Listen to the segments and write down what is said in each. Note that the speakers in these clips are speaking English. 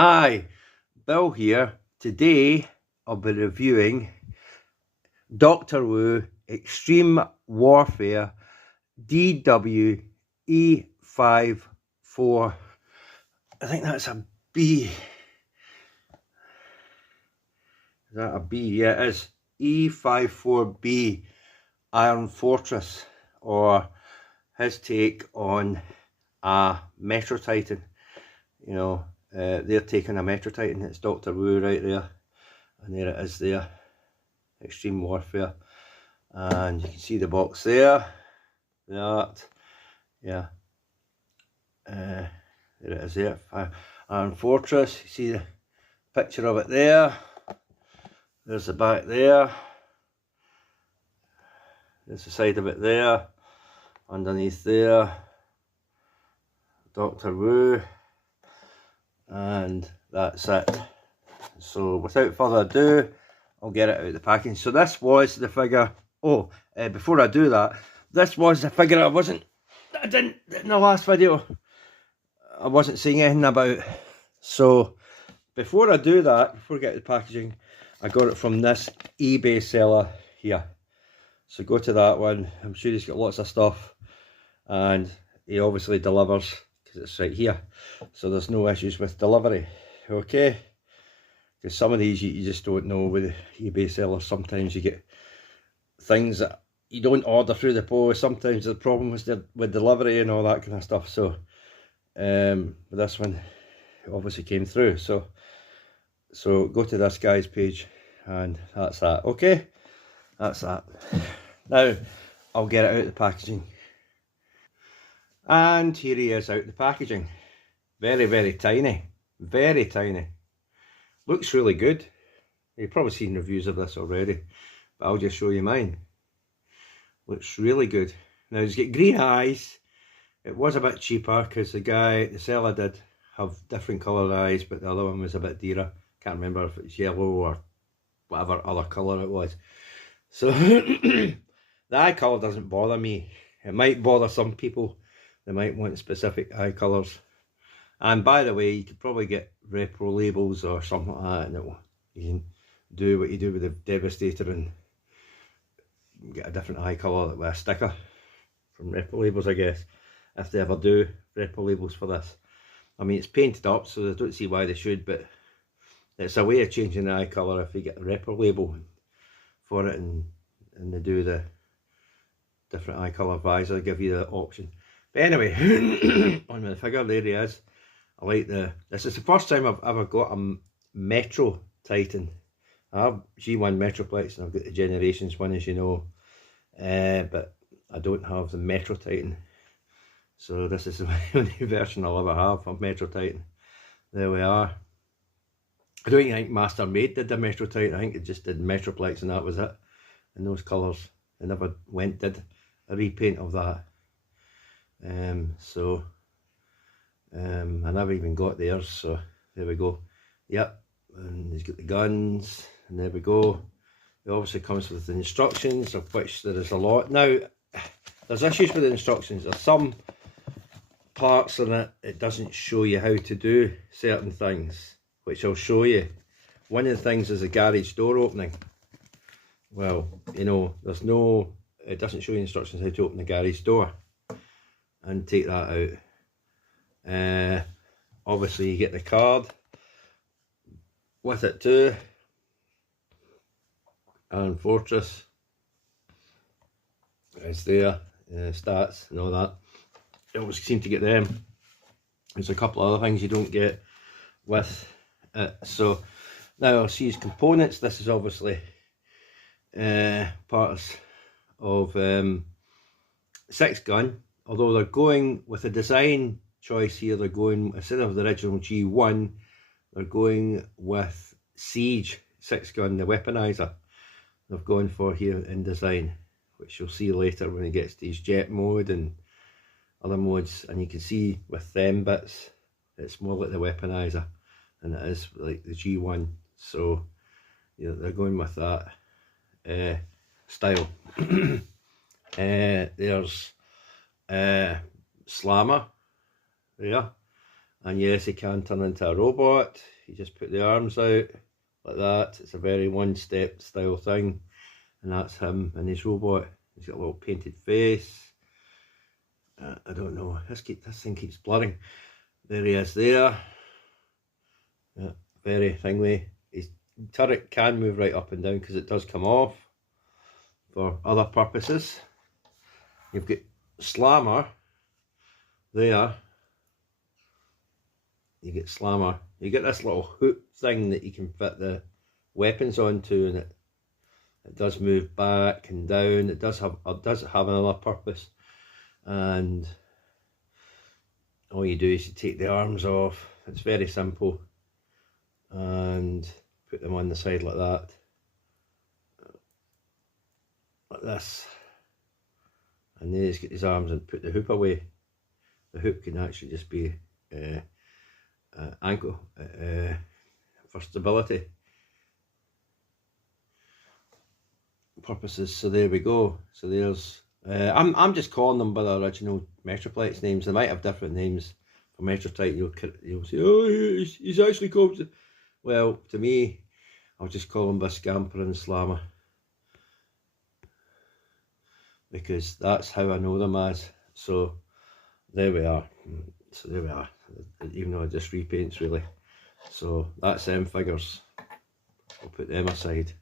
Hi, Bill here. Today I'll be reviewing Doctor Extreme Warfare DW-E54. I think that's a B. Is that a B? Yeah, it is. E54B Iron Fortress, or his take on a Metrotitan. You know, they're taking a Metrotitan. It's Doctor Who right there, and there it is there. Extreme Warfare, and you can see the box there. That, yeah, there it is there. Iron Fortress. You see the picture of it there. There's the back there. There's the side of it there. Underneath there, Doctor Who, and that's it. So without further ado, I'll get it out of the packaging. So this was the figure. Oh, before I do that, this was the figure I didn't in the last video, I wasn't saying anything about. So before I do that, before I get to the packaging, I got it from this eBay seller here. So go to that one. I'm sure he's got lots of stuff, and he obviously delivers because it's right here. So there's no issues with delivery, okay? Because some of these you just don't know with the eBay sellers. Sometimes you get things that you don't order through the post. Sometimes the problem is with delivery and all that kind of stuff. So with this one, it obviously came through. So go to this guy's page, and that's that. Okay, that's that. Now I'll get it out of the packaging, and here he is out of the packaging. Very, very tiny, very tiny. Looks really good. You've probably seen reviews of this already, but I'll just show you mine. Looks really good. Now he's got green eyes. It was a bit cheaper because the seller did have different coloured eyes, but the other one was a bit dearer. Can't remember if it's yellow or whatever other colour it was. So the eye colour doesn't bother me. It might bother some people. They might want specific eye colours. And by the way, you could probably get repro labels or something like that, and you can do what you do with the Devastator and get a different eye colour with a sticker from repro labels, I guess, if they ever do repro labels for this. I mean, it's painted up, so I don't see why they should, but it's a way of changing the eye colour if you get a repro label for it, and they do the different eye colour visor, give you the option. But anyway, on the figure, there he is. I like this is the first time I've ever got a Metrotitan. I have G1 Metroplex and I've got the Generations one, as you know, but I don't have the Metrotitan. So this is the only version I'll ever have of Metrotitan. There we are. I don't think Master Made did the Metrotitan. I think it just did Metroplex and that was it. In those colours. They never did a repaint of that. I never even got theirs, so there we go. Yep, and he's got the guns, and there we go. It obviously comes with the instructions, of which there is a lot. Now, there's issues with the instructions. There's some parts in it, it doesn't show you how to do certain things, which I'll show you. One of the things is the garage door opening. Well, you know, it doesn't show you instructions how to open the garage door and take that out. Obviously you get the card with it too, Iron Fortress, it's there, stats and all that. You always seem to get them. There's a couple of other things you don't get with it. So now I'll see his components. This is obviously parts of 6-gun, although they're going with a design choice here. They're going, instead of the original G1, they're going with Siege 6-gun, the weaponizer. They've gone for here in design, which you'll see later when it gets to his jet mode and other modes. And you can see with them bits, it's more like the weaponizer than it is like the G1. So yeah, they're going with that style. There's Slammer there, And yes, he can turn into a robot. You just put the arms out like that. It's a very one-step style thing. And that's him and his robot. He's got a little painted face. I don't know, this thing keeps blurring. There he is there. Yeah, very thingy. His turret can move right up and down because it does come off for other purposes. You've got Slammer there. You get Slammer. You get this little hoop thing that you can fit the weapons onto, and it does move back and down. It does have another purpose. And all you do is you take the arms off. It's very simple, and put them on the side like that, like this, and then he's got his arms and put the hoop away. The hoop can actually just be ankle for stability purposes. So there we go. So there's I'm just calling them by the original Metroplates names. They might have different names for Metrotitan. You'll say, oh, he's actually called. Well, to me, I'll just call him by Scamper and Slammer, because that's how I know them as. So there we are. So there we are. Even though I just repaints really. So that's them figures. I'll put them aside.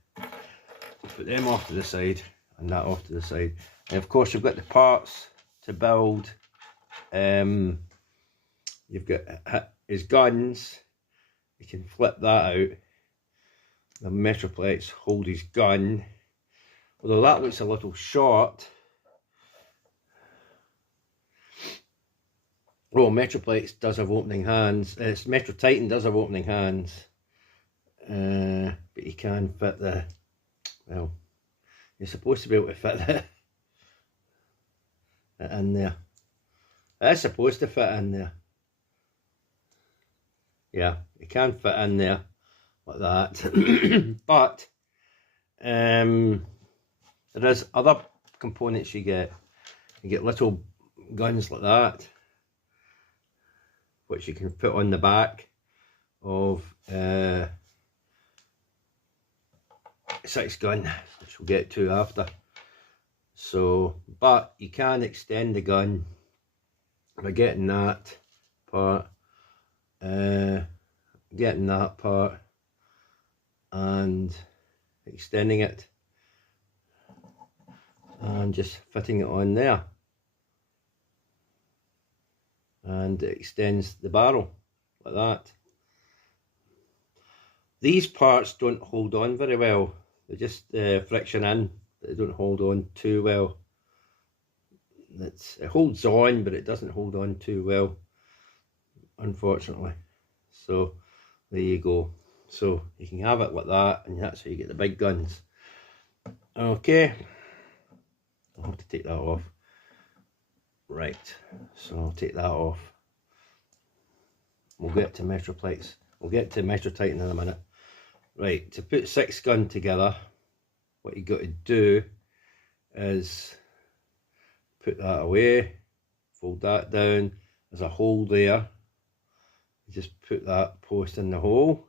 Put them off to the side, and that off to the side. And of course, you've got the parts to build. You've got his guns. You can flip that out. The Metroplates hold his gun. Although that looks a little short. Oh, Metroplates does have opening hands. Metrotitan does have opening hands. But you can fit the... Well, you're supposed to be able to fit it in there. It's supposed to fit in there. Yeah, you can fit in there like that. But there is other components you get. You get little guns like that, which you can put on the back of six gun, which we'll get to after. So, but you can extend the gun by getting that part, and extending it, and just fitting it on there, and it extends the barrel like that. These parts don't hold on very well. They just friction in, but they don't hold on too well. It holds on, but it doesn't hold on too well, unfortunately. So there you go. So you can have it like that, and that's how you get the big guns. Okay, I'll have to take that off. Right, so I'll take that off. We'll get to Metroplates. We'll get to Metrotitan in a minute. Right, to put six gun together, what you got to do is put that away, fold that down. There's a hole there. You just put that post in the hole.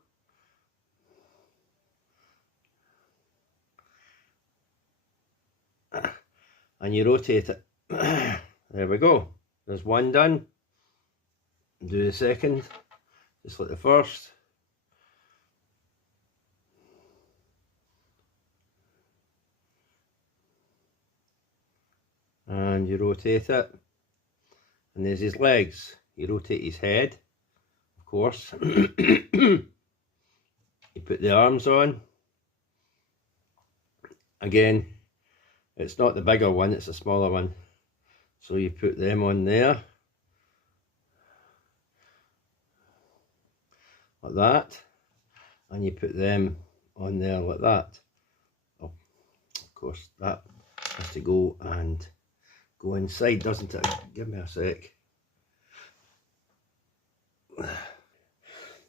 And you rotate it. There we go. There's one done. Do the second, just like the first. And you rotate it. And there's his legs. You rotate his head, of course. You put the arms on. Again, it's not the bigger one, it's a smaller one. So you put them on there, like that, and you put them on there like that. Oh, of course, that has to go and go inside, doesn't it? Give me a sec.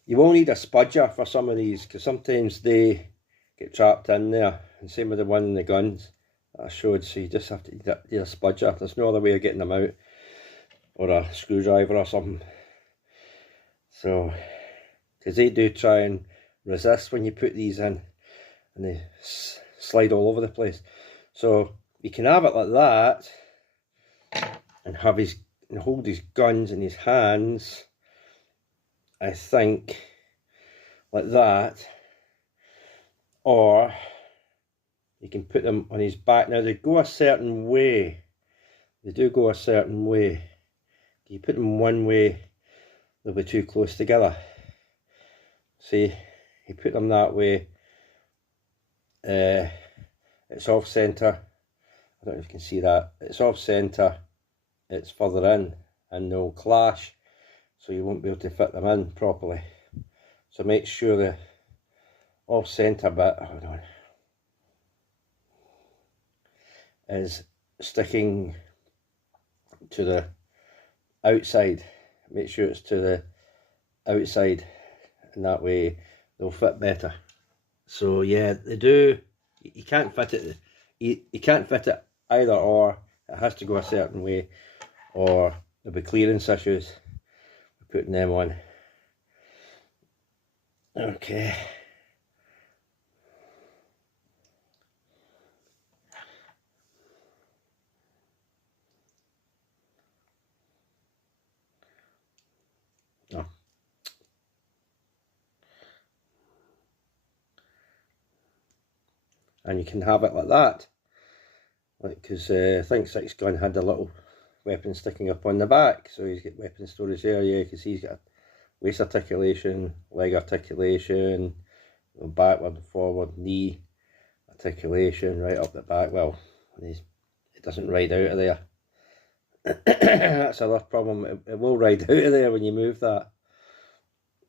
You will need a spudger for some of these, because sometimes they get trapped in there, and same with the one in the guns that I showed. So you just have to do a spudger. There's no other way of getting them out, or a screwdriver or something. So, because they do try and resist when you put these in, and they slide all over the place. So you can have it like that, and hold his guns in his hands, I think, like that, or you can put them on his back. Now they go a certain way. They do go a certain way. You put them one way, they'll be too close together. See, you put them that way, it's off centre. I don't know if you can see that. It's off centre, it's further in, and they'll clash, so you won't be able to fit them in properly. So make sure the off centre bit, hold on, is sticking to the outside. Make sure it's to the outside, and that way they'll fit better. So yeah, they do. You can't fit it. You can't fit it either or. It has to go a certain way, or there'll be clearance issues with putting them on. Okay. Oh. And you can have it like that, like, because I think Six Gun had a little weapon sticking up on the back, so he's got weapon storage there. Yeah, because he's got waist articulation, leg articulation, backward and forward knee articulation right up the back. Well, it doesn't ride out of there. That's another problem. It will ride out of there when you move that.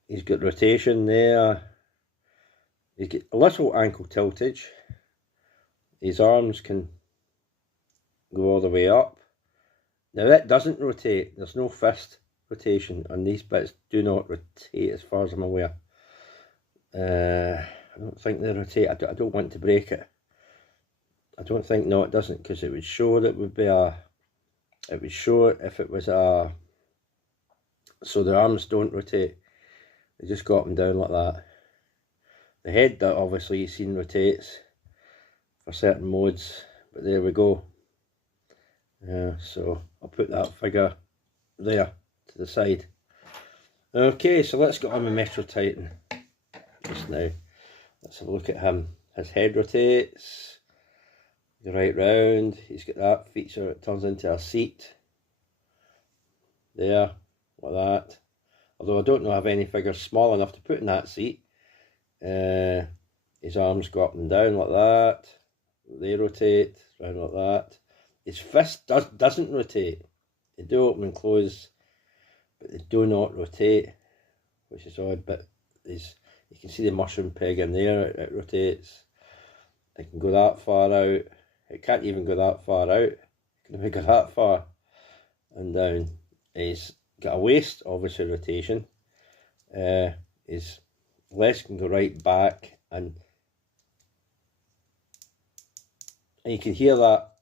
He's got rotation there. He's got a little ankle tiltage. His arms can go all the way up. Now that doesn't rotate. There's no fist rotation on these bits. Do not rotate as far as I'm aware. I don't think they rotate. I don't want to break it. I don't think, no, it doesn't, because it would show that it would be a, it would show if it was a, so the arms don't rotate. They just go up and down like that. The head, that obviously you've seen, rotates for certain modes, but there we go. So I'll put that figure there to the side. Okay, so let's get on with Metrotitan just now. Let's have a look at him. His head rotates, the right round. He's got that feature, it turns into a seat there, like that. Although I don't know if any figure's small enough to put in that seat. His arms go up and down like that. They rotate round like that. His fist doesn't rotate. They do open and close, but they do not rotate, which is odd. But you can see the mushroom peg in there. It rotates. It can go that far out. It can't even go that far out. It can only go that far and down. He's got a waist, obviously rotation. His legs can go right back, and you can hear that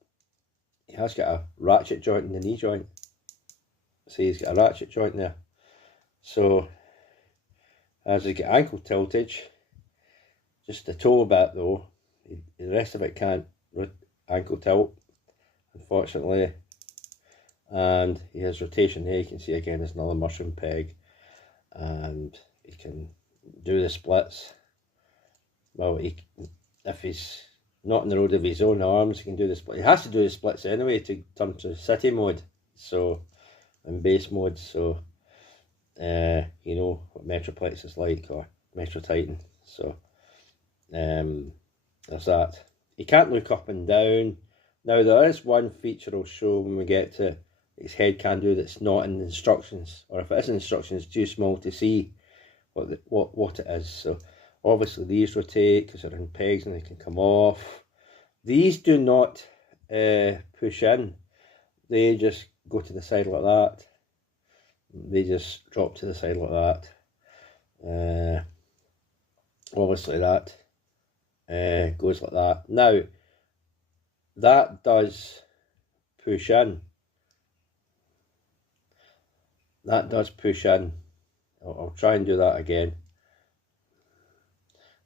he has got a ratchet joint in the knee joint. See, he's got a ratchet joint there. So as he got ankle tiltage, just the toe bit though, the rest of it can't ankle tilt, unfortunately. And he has rotation here. You can see again there's another mushroom peg, and he can do the splits. Well, if he's not in the road of his own arms, he can do the split. He has to do the splits anyway to turn to city mode, so, and base mode. So you know what Metroplex is like, or Metrotitan. So there's that. He can't look up and down. Now there is one feature I'll show when we get to his head can do that's not in the instructions, or if it is in instructions, it's too small to see what it is. So obviously these rotate because they're in pegs and they can come off. These do not push in. They just go to the side like that. They just drop to the side like that. Obviously that goes like that. Now that does push in. That does push in. I'll try and do that again.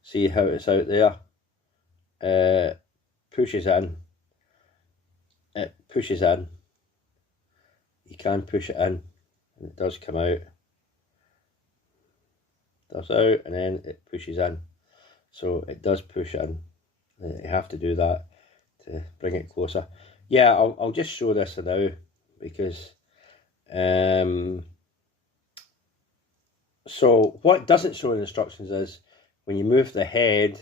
See how it's out there. Pushes in. It pushes in. You can push it in, and it does come out. Does out, and then it pushes in. So it does push in. You have to do that to bring it closer. Yeah, I'll just show this now, because so what doesn't show in the instructions is when you move the head,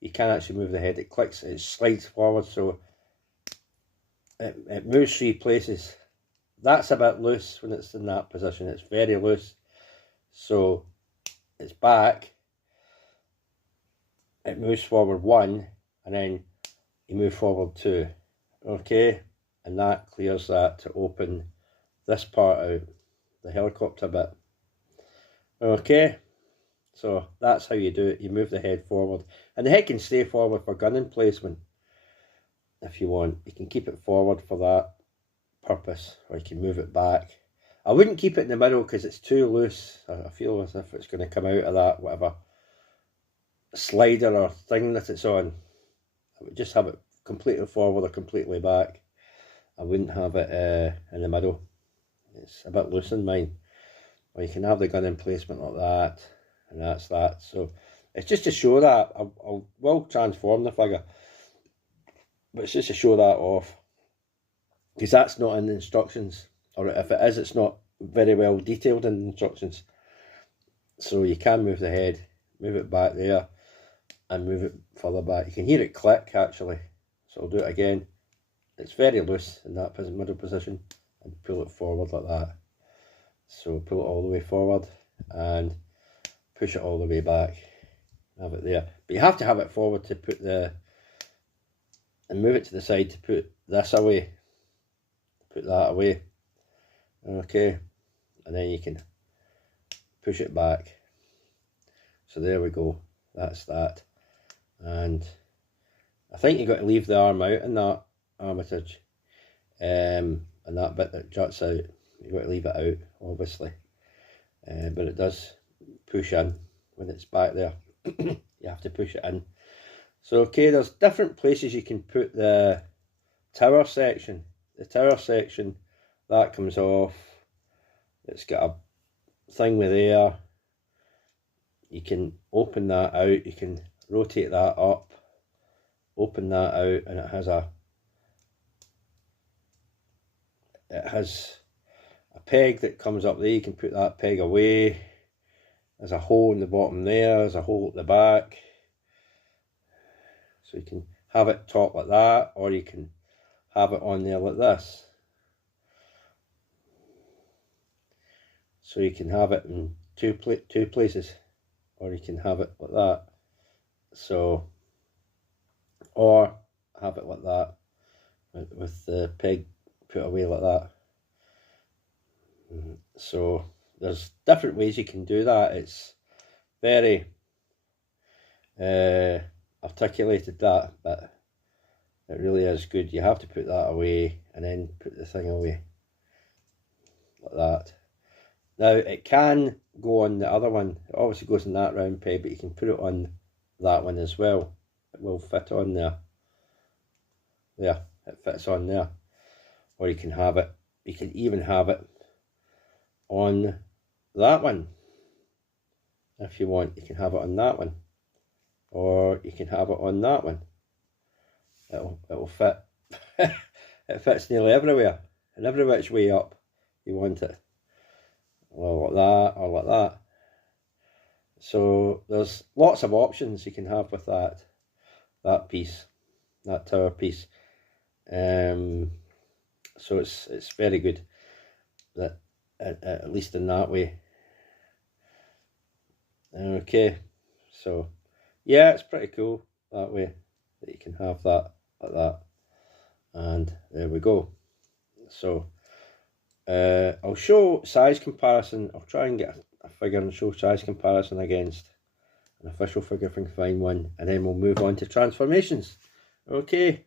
you can actually move the head. It clicks, it slides forward, so it moves 3 places. That's a bit loose when it's in that position. It's very loose. So it's back. It moves forward 1, and then you move forward 2. Okay, and that clears that to open this part out, the helicopter bit. Okay, so that's how you do it. You move the head forward, and the head can stay forward for gun emplacement if you want. You can keep it forward for that purpose, or you can move it back. I wouldn't keep it in the middle because it's too loose. I feel as if it's going to come out of that whatever slider or thing that it's on. I would just have it completely forward or completely back. I wouldn't have it in the middle. It's a bit loose in mine. Or you can have the gun emplacement like that, and that's that. So it's just to show that. I will transform the figure, but it's just to show that off, because that's not in the instructions, or if it is, it's not very well detailed in the instructions. So you can move the head, move it back there, and move it further back. You can hear it click actually, so I'll do it again. It's very loose in that middle position, and pull it forward like that. So pull it all the way forward and push it all the way back. Have it there, but you have to have it forward to put the, and move it to the side to put this away, put that away. Okay, and then you can push it back. So there we go, that's that. And I think you've got to leave the arm out in that armitage, and that bit that juts out, you've got to leave it out obviously, but it does push in when it's back there. You have to push it in. So okay, there's different places you can put the tower section. The tower section, that comes off. It's got a thing with air. You can open that out, you can rotate that up, open that out, and it has a peg that comes up there. You can put that peg away. There's a hole in the bottom there, there's a hole at the back. So you can have it top like that, or you can have it on there like this. So you can have it in two places, or you can have it like that. So, or have it like that, with the peg put away like that. So there's different ways you can do that. It's very articulated, that, but it really is good. You have to put that away and then put the thing away like that. Now it can go on the other one. It obviously goes in that round peg, but you can put it on that one as well. It will fit on there. There, it fits on there. Or you can have it, you can even have it on that one if you want. You can have it on that one, or you can have it on that one. It'll fit. It fits nearly everywhere, and every which way up you want it, or like that, or like that. So there's lots of options you can have with that piece, that tower piece. So it's very good that at least in that way. Okay, so yeah, it's pretty cool that way, that you can have that like that. And there we go. So I'll show size comparison. I'll try and get a figure and show size comparison against an official figure if I can find one, and then we'll move on to transformations. Okay,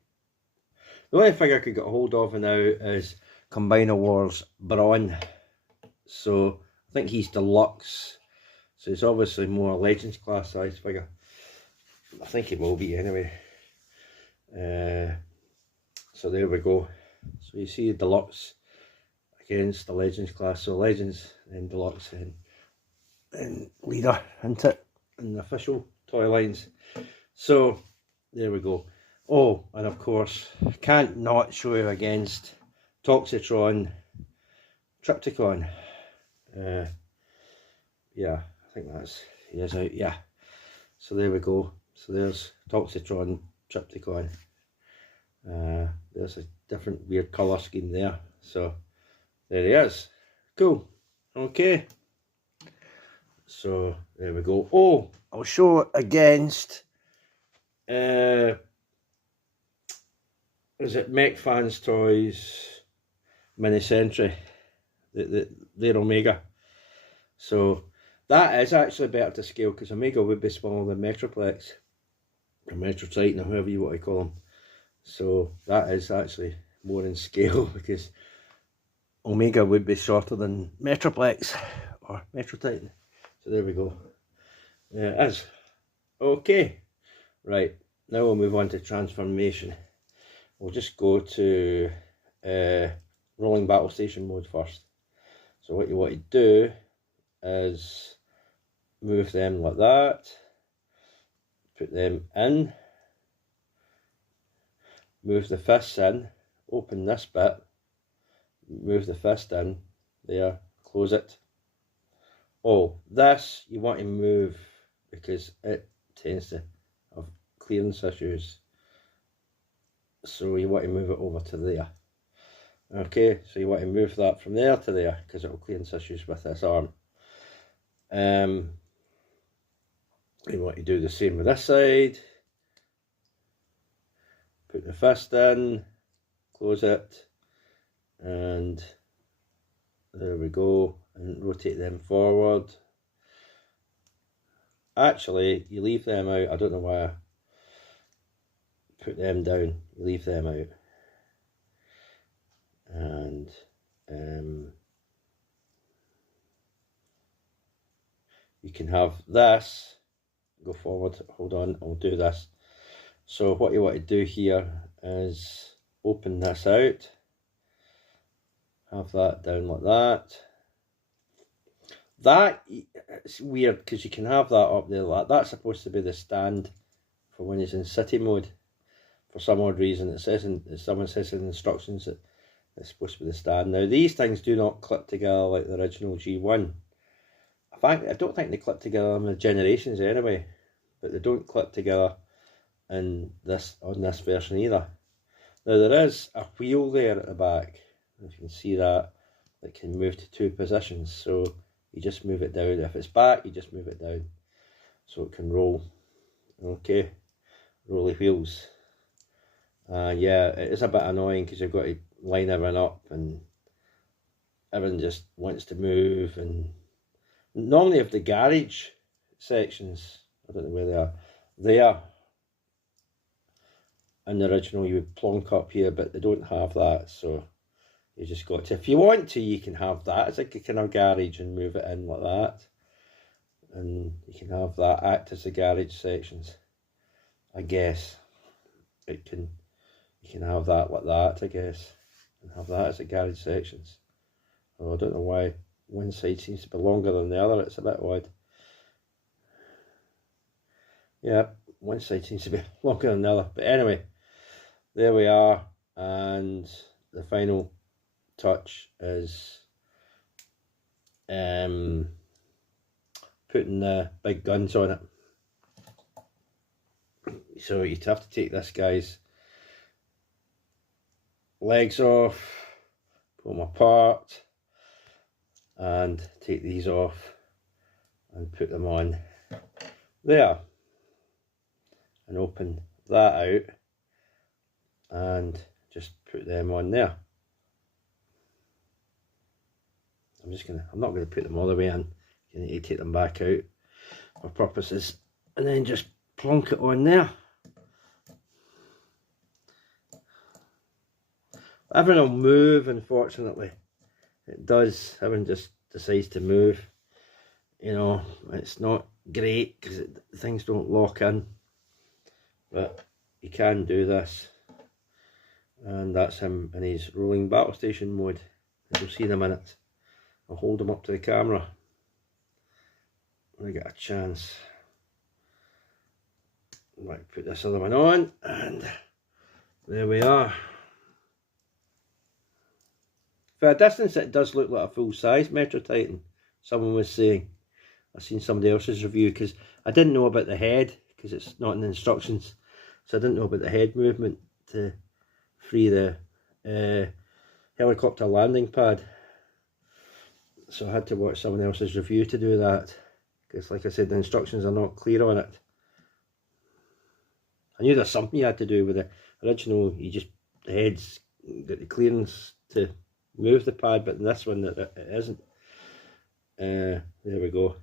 the only figure I could get a hold of now is Combiner Wars Brawn. So I think he's deluxe, so it's obviously more a Legends class size figure. I think it will be anyway. So there we go. So you see deluxe against the Legends class, so Legends and deluxe and leader, isn't it, in the official toy lines. So there we go. Oh, and of course, can't not show you against Toxitron Triptychon. Yeah, I think he is out, yeah. So there we go. So there's Toxitron Triptychon. There's a different weird colour scheme there. So there he is. Cool. Okay. So there we go. Oh, I'll show it against is it Mech Fans Toys Mini Sentry, their Omega. So that is actually better to scale, because Omega would be smaller than Metroplex or Metrotitan, or however you want to call them. So that is actually more in scale, because Omega would be shorter than Metroplex or Metrotitan. So there we go. There it is. Okay. Right. Now we'll move on to transformation. We'll just go to rolling battle station mode first. So what you want to do is move them like that, put them in, move the fists in, open this bit, move the fist in, there, close it. Oh, this you want to move because it tends to have clearance issues. So you want to move it over to there. Okay, so you want to move that from there to there because it will clearance issues with this arm. You want to do the same with this side. Put the fist in, close it, and there we go, and rotate them forward. Actually, you leave them out. I don't know why I put them down. You leave them out. And you can have this go forward. Hold on, I'll do this. So what you want to do here is open this out, have that down like that. That it's weird because you can have that up there like that. That's supposed to be the stand for when it's in city mode. For some odd reason, it says someone says in the instructions that it's supposed to be the stand. Now these things do not clip together like the original G1. I don't think they clip together in the Generations anyway, but they don't clip together on this version either. Now there is a wheel there at the back, if you can see that can move to 2 positions. So you just move it down. If it's back, you just move it down so it can roll. Okay, rolly wheels. Yeah, it is a bit annoying because you've got to line everything up and everything just wants to move. And normally if the garage sections, I don't know where they are, there in the original you would plonk up here, but they don't have that, so you just got to, if you want to, you can have that. It's like a kind of garage and move it in like that, and you can have that act as the garage sections. I guess you can have that like that, I guess, and have that as the garage sections. Oh, I don't know why one side seems to be longer than the other. It's a bit odd. Yeah, one side seems to be longer than the other, but anyway, there we are. And the final touch is putting the big guns on it. So you'd have to take this guy's legs off, pull them apart, and take these off and put them on there, and open that out and just put them on there. I'm not going to put them all the way in. You need to take them back out for purposes, and then just plonk it on there. Everything will move, unfortunately. It does. Everything just decides to move, you know, it's not great because things don't lock in, but you can do this. And that's him in his rolling battle station mode, as you'll see in a minute. I'll hold him up to the camera when I get a chance. Right, put this other one on, and there we are. For a distance, it does look like a full-size Metrotitan, someone was saying. I've seen somebody else's review, because I didn't know about the head, because it's not in the instructions, so I didn't know about the head movement to free the helicopter landing pad. So I had to watch someone else's review to do that, because like I said, the instructions are not clear on it. I knew there's something you had to do with the original, you just, the head's got the clearance to move the pad, but in this one it isn't. There we go.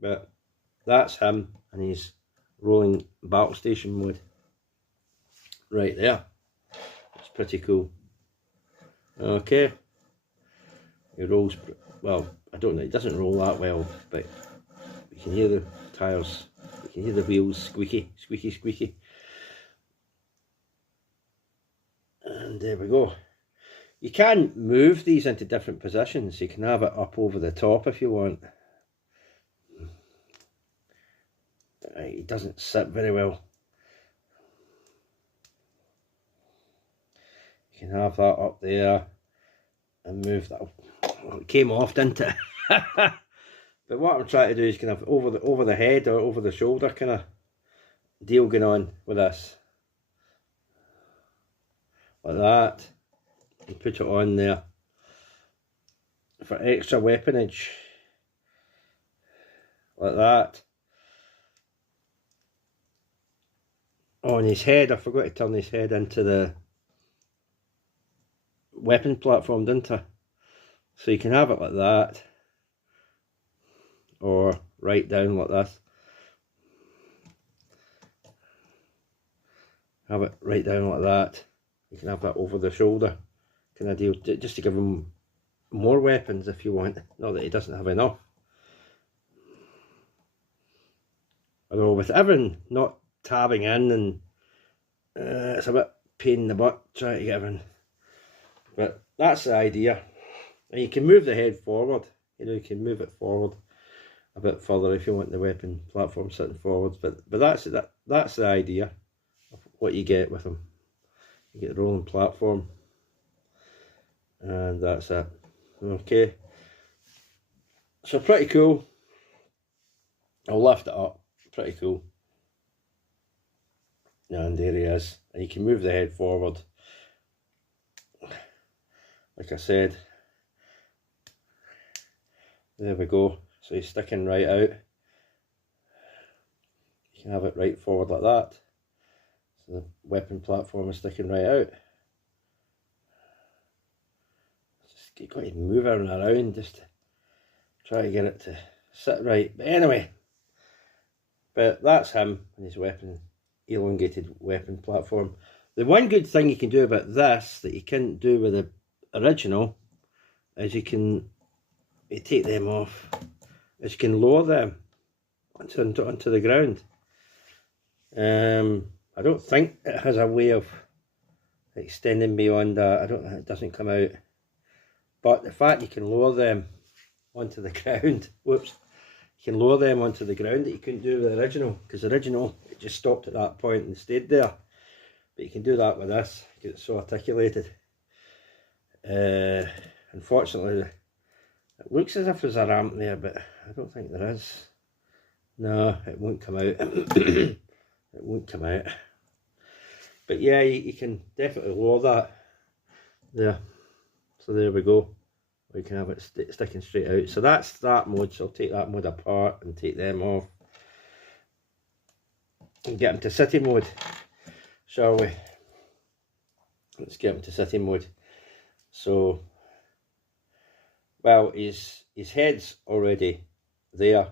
But that's him and he's rolling battle station mode right there. It's pretty cool. Okay, it rolls, well, I don't know, it doesn't roll that well, but you can hear the tyres, you can hear the wheels squeaky, squeaky, squeaky. And there we go. You can move these into different positions. You can have it up over the top if you want. It doesn't sit very well. You can have that up there and move that. Oh, it came off, didn't it? But what I'm trying to do is kind of over the head or over the shoulder kind of deal going on with this. Like that. And put it on there for extra weaponage. Like that. On his head, I forgot to turn his head into the weapon platform, didn't I? So you can have it like that, or right down like this. Have it right down like that. You can have that over the shoulder kind of deal, just to give him more weapons if you want. Not that he doesn't have enough. Although with everything not tabbing in, and it's a bit pain in the butt trying to get everything. But that's the idea. And you can move the head forward. You know, you can move it forward a bit further if you want the weapon platform sitting forwards. But that's the idea of what you get with them. You get the rolling platform, and that's it. Okay, so pretty cool. I'll lift it up. Pretty cool. And there he is. And you can move the head forward. Like I said, there we go. So he's sticking right out. You can have it right forward like that. So the weapon platform is sticking right out. Just you've got to move it around just to try to get it to sit right. But anyway, but that's him and his weapon, elongated weapon platform. The one good thing you can do about this that you couldn't do with the original is you take them off, is you can lower them onto the ground. I don't think it has a way of extending beyond that. I don't think it doesn't come out. But the fact you can lower them onto the ground, whoops, you can lower them onto the ground that you couldn't do with the original, because the original, it just stopped at that point and stayed there. But you can do that with this, because it's so articulated. Unfortunately, it looks as if there's a ramp there, but I don't think there is. No, it won't come out. It won't come out. But yeah, you can definitely lower that there. So there we go. We can have it sticking straight out. So that's that mode. So I'll take that mode apart and take them off and get them to city mode, shall we? Let's get them to city mode. So, well, his head's already there.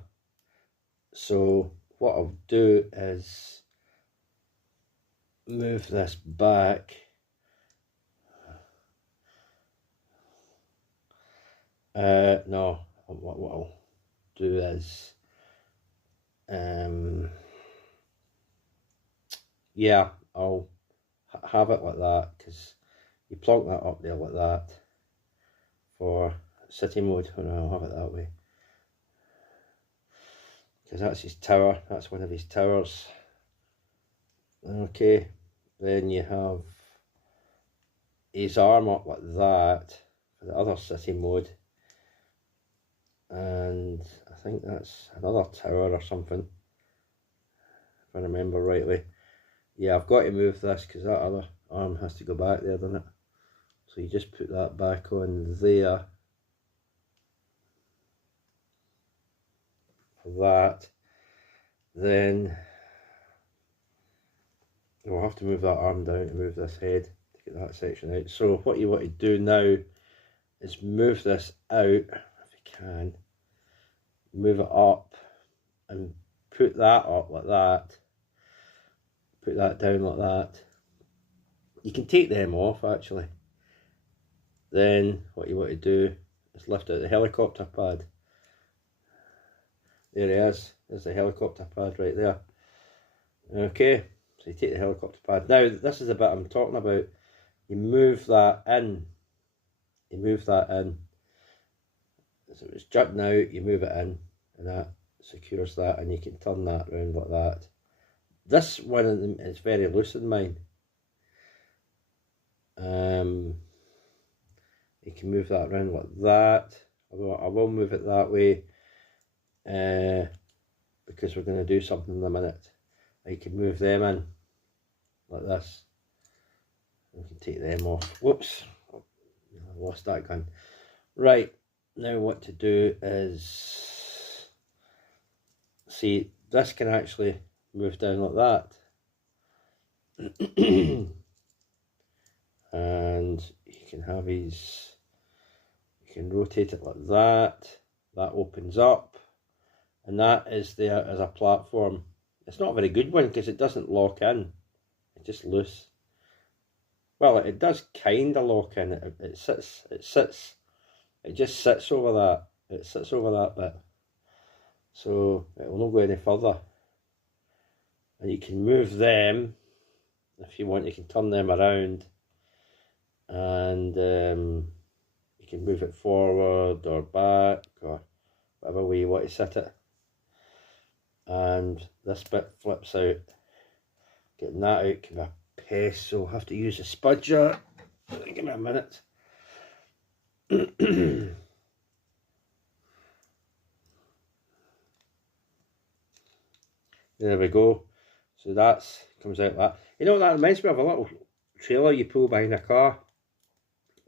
So what I'll do is move this back No, what I'll do is, yeah, I'll have it like that, because you plonk that up there like that for city mode, and I'll have it that way. Because that's his tower, that's one of his towers. Okay, then you have his arm up like that for the other city mode. And I think that's another tower or something, if I remember rightly. Yeah, I've got to move this because that other arm has to go back there, doesn't it? So you just put that back on there. For that. Then we'll have to move that arm down to move this head to get that section out. So what you want to do now is move this out, if you can. Move it up and put that up like that. Put that down like that. You can take them off actually. Then what you want to do is lift out the helicopter pad. There he is. There's the helicopter pad right there. Okay, so you take the helicopter pad. Now this is the bit I'm talking about. You move that in. You move that in. So it's jutting out, you move it in, and that secures that, and you can turn that around like that. This one is very loose in mine. You can move that around like that. I will move it that way because we're going to do something in a minute. You can move them in like this. You can take them off. Whoops, I lost that gun. Right, now what to do is, see, this can actually move down like that. And you can have his, you can rotate it like that. That opens up, and that is there as a platform. It's not a very good one because it doesn't lock in. It's just loose. Well, it does kind of lock in. It sits. It just sits over that. It sits over that bit. So it will not go any further. And you can move them if you want. You can turn them around, and you can move it forward or back or whatever way you want to sit it. And this bit flips out. Getting that out can be a pest, so I'll have to use a spudger. Give me a minute. There we go. So that's comes out like that. You know, that reminds me of a little trailer you pull behind a car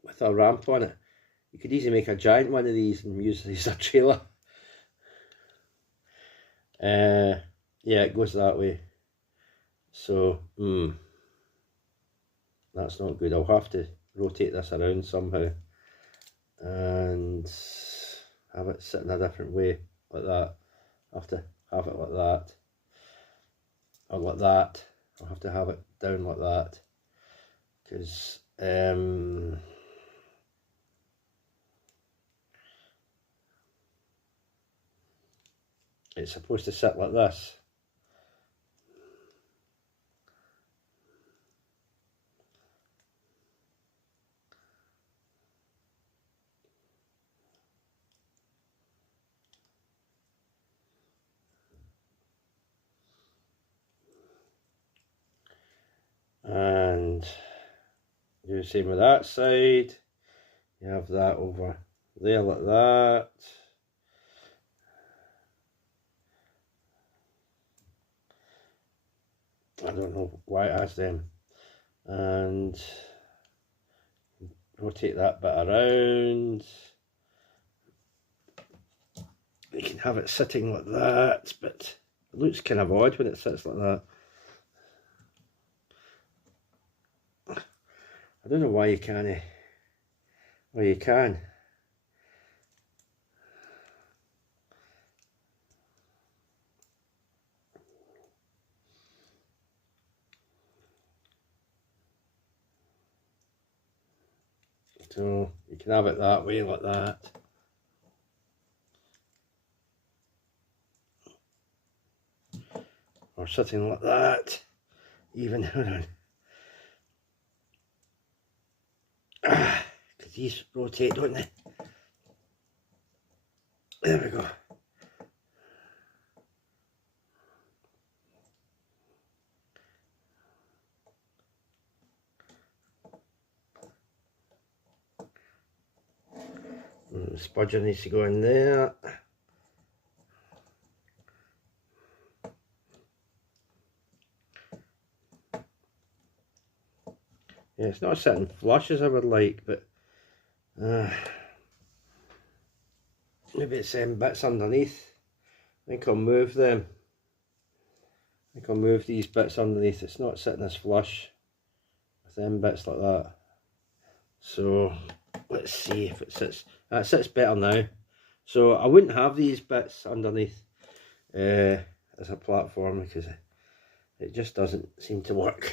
with a ramp on it. You could easily make a giant one of these and use it as a trailer. Yeah, it goes that way. So, that's not good. I'll have to rotate this around somehow and have it sit in a different way, like that. I'll have to have it like that, or like that. I'll have to have it down like that, because it's supposed to sit like this. And do the same with that side. You have that over there like that. I don't know why it has them. And rotate that bit around. You can have it sitting like that, but it looks kind of odd when it sits like that. I don't know why you can't. Well, you can. So you can have it that way, like that. or sitting like that, even, hold on, because these rotate, don't they? There we go. The spudger needs to go in there. Yeah, it's not sitting flush as I would like, but maybe it's bits underneath. I think I'll move them. I think I'll move these bits underneath. It's not sitting as flush with them bits like that. So let's see if it sits. That sits better now. So I wouldn't have these bits underneath as a platform because it just doesn't seem to work.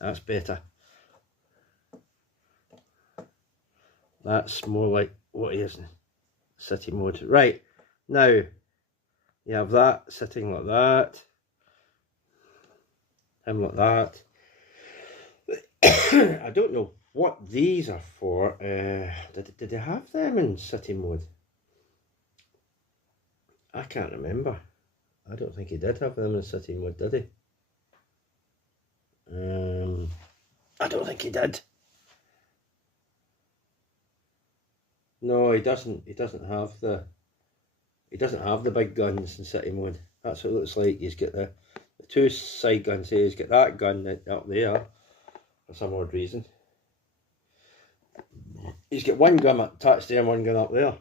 That's better. That's more like what it is in city mode. Right, now you have that sitting like that, him like that. I don't know what these are for. Did they have them in city mode? I can't remember. I don't think he did have them in city mode, did he? I don't think he did. No, he doesn't. He doesn't have the. He doesn't have the big guns in city mode. That's what it looks like. He's got the two side guns here. He's got that gun up there for some odd reason. He's got one gun attached there and one gun up there.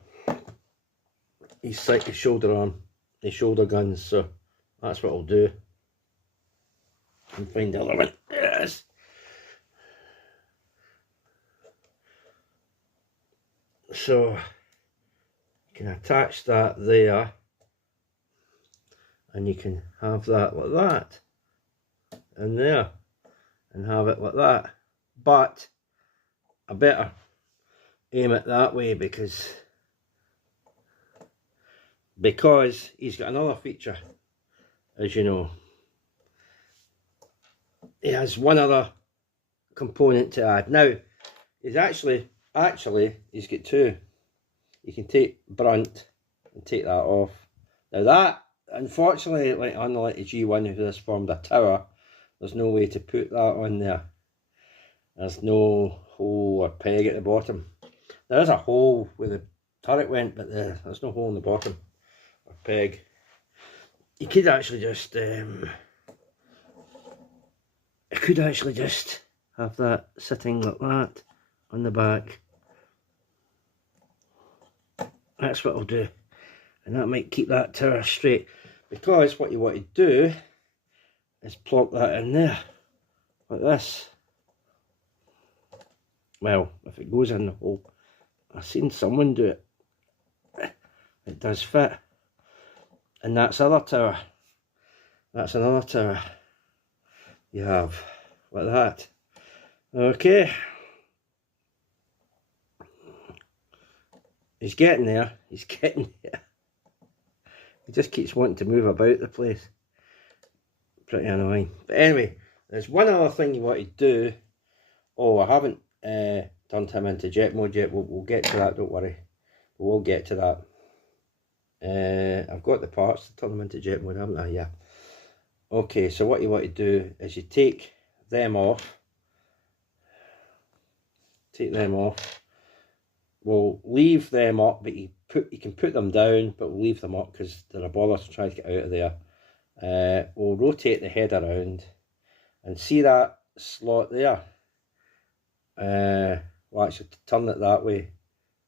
He's sight his shoulder arm, his shoulder guns. So that's what I'll do. And find the other one. Yes. So you can attach that there, and you can have that like that, and there, and have it like that. But I better aim it that way because he's got another feature, as you know. He has one other component to add. Now, he's actually he's got two. You can take brunt and take that off. Now that, unfortunately, like unlike the G1 who has formed a tower, there's no way to put that on there. There's no hole or peg at the bottom. There is a hole where the turret went, but there's no hole in the bottom or peg. You could actually just have that sitting like that on the back. That's what I'll do, and that might keep that tower straight, because what you want to do is plop that in there like this. Well, if it goes in the hole, I've seen someone do it, it does fit. And that's other tower, that's another tower you have like that. Okay, he's getting there, he's getting there. He just keeps wanting to move about the place. Pretty annoying. But anyway, there's one other thing you want to do. Oh, I haven't turned him into jet mode yet. We'll get to that, don't worry. We'll get to that. I've got the parts to turn them into jet mode, haven't I? Yeah. Okay, so what you want to do is you take them off. Take them off. We'll leave them up, but you can put them down, but we'll leave them up because they're a bother to try to get out of there. We'll rotate the head around and see that slot there. We'll actually turn it that way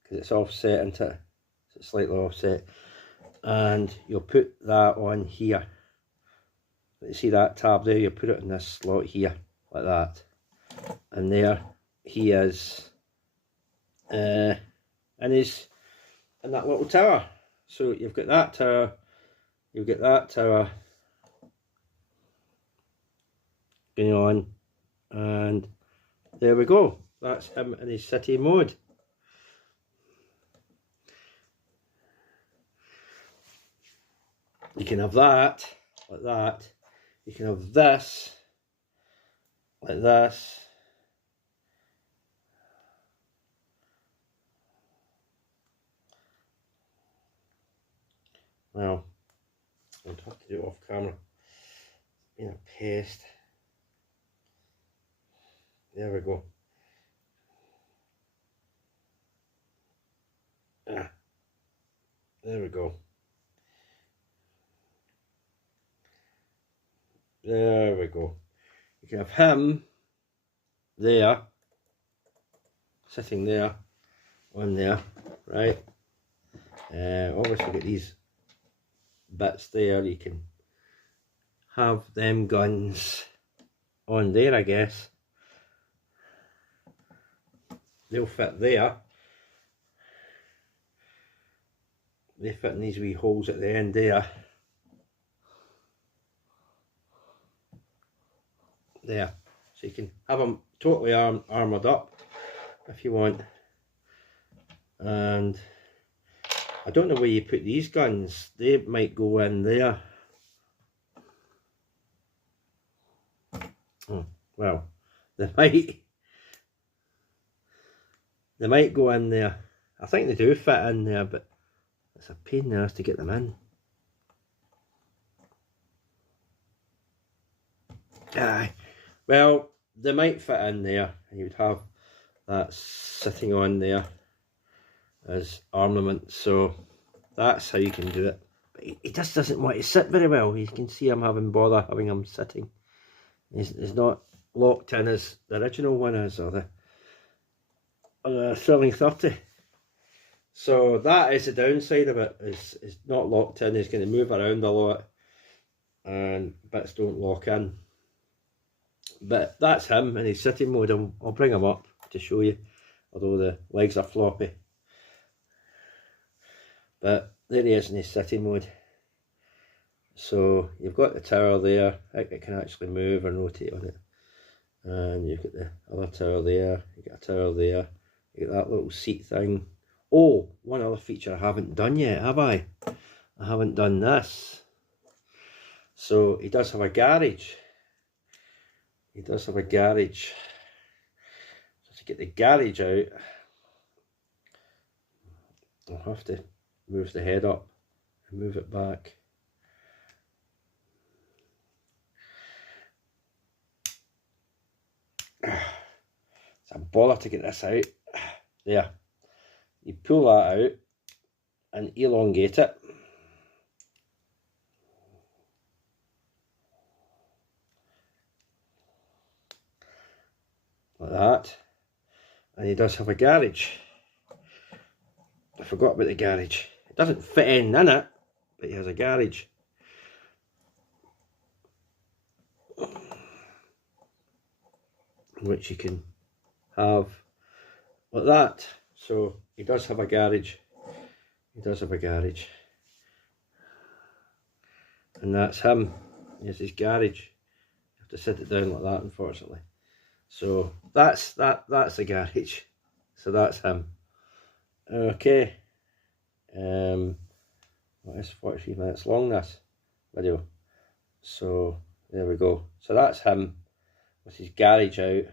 because it's offset, isn't it? So it's slightly offset, and you'll put that on here. You see that tab there? You put it in this slot here like that, and there he is. And he's in that little tower. So you've got that tower, you've got that tower going on, and there we go. That's him in his city mode. You can have that like that. You can have this like this. Well, I'd have to do it off camera. It's been a pest. There we go. Ah, there we go. There we go. You can have him there, sitting there, on there, right? Obviously get these bits there. You can have them guns on there, I guess. They'll fit there. They fit in these wee holes at the end there. There. So you can have them totally armoured up if you want. And I don't know where you put these guns. They might go in there. Oh, well, they might go in there. I think they do fit in there, but it's a pain in the ass to get them in. Aye. Well, they might fit in there, and you would have that sitting on there as armament. So that's how you can do it. But he just doesn't want to sit very well. You can see I'm having bother having him sitting. He's not locked in as the original one is, or the Sterling 30. So that is the downside of it. It's not locked in. He's going to move around a lot, and bits don't lock in. But that's him in his sitting mode. I'll bring him up to show you, although the legs are floppy. But there he is in his sitting mode. So you've got the tower there. It can actually move and rotate on it. And you've got the other tower there. You've got a tower there. You've got that little seat thing. Oh, one other feature I haven't done yet, have I? I haven't done this. So he does have a garage. He does have a garage. So to get the garage out, I'll have to move the head up and move it back. It's a bother to get this out. There. You pull that out and elongate it. Like that. And he does have a garage. I forgot about the garage. It doesn't fit in it, but he has a garage. Which you can have like that. So he does have a garage. He does have a garage. And that's him. Here's his garage. You have to sit it down like that, unfortunately. So that's the garage. So that's him. Okay. What is 43 minutes long, this video? So there we go. So that's him with his garage out.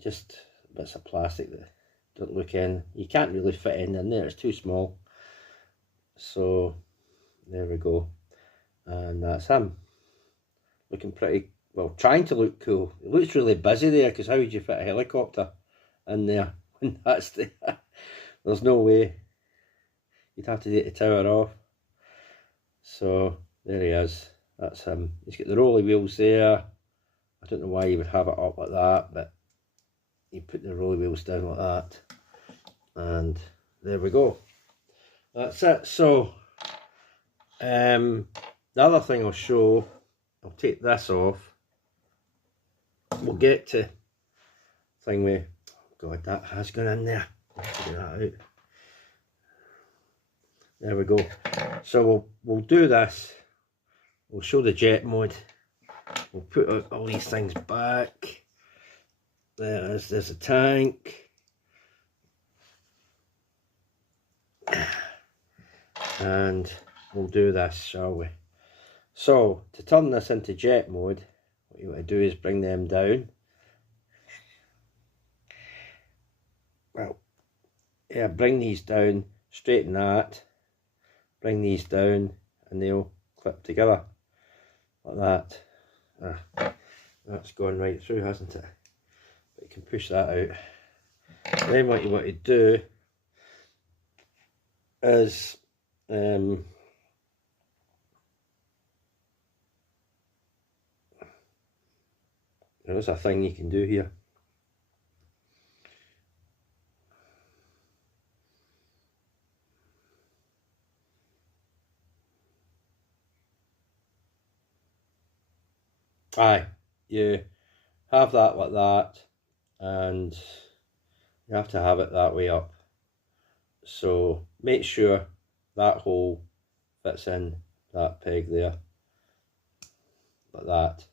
Just bits of plastic that don't look in. You can't really fit in there, it's too small. So there we go. And that's him. Looking pretty, well, trying to look cool. It looks really busy there, because how would you fit a helicopter in there when that's there? There's no way. You'd have to take the tower off. So there he is. That's him. He's got the rolly wheels there. I don't know why you would have it up like that, but you put the rolly wheels down like that. And there we go. That's it. So the other thing I'll show, I'll take this off. We'll get to thing with, oh God, that has gone in there. Let's get that out. There we go. So we'll do this. We'll show the jet mode. We'll put all these things back. There's a tank. And we'll do this, shall we? So to turn this into jet mode, what you want to do is bring them down. Well, yeah, bring these down, straighten that, bring these down, and they'll clip together like that. That's gone right through, hasn't it? But you can push that out. Then what you want to do is there's a thing you can do here. Aye, you have that like that, and you have to have it that way up. So make sure that hole fits in that peg there, like that.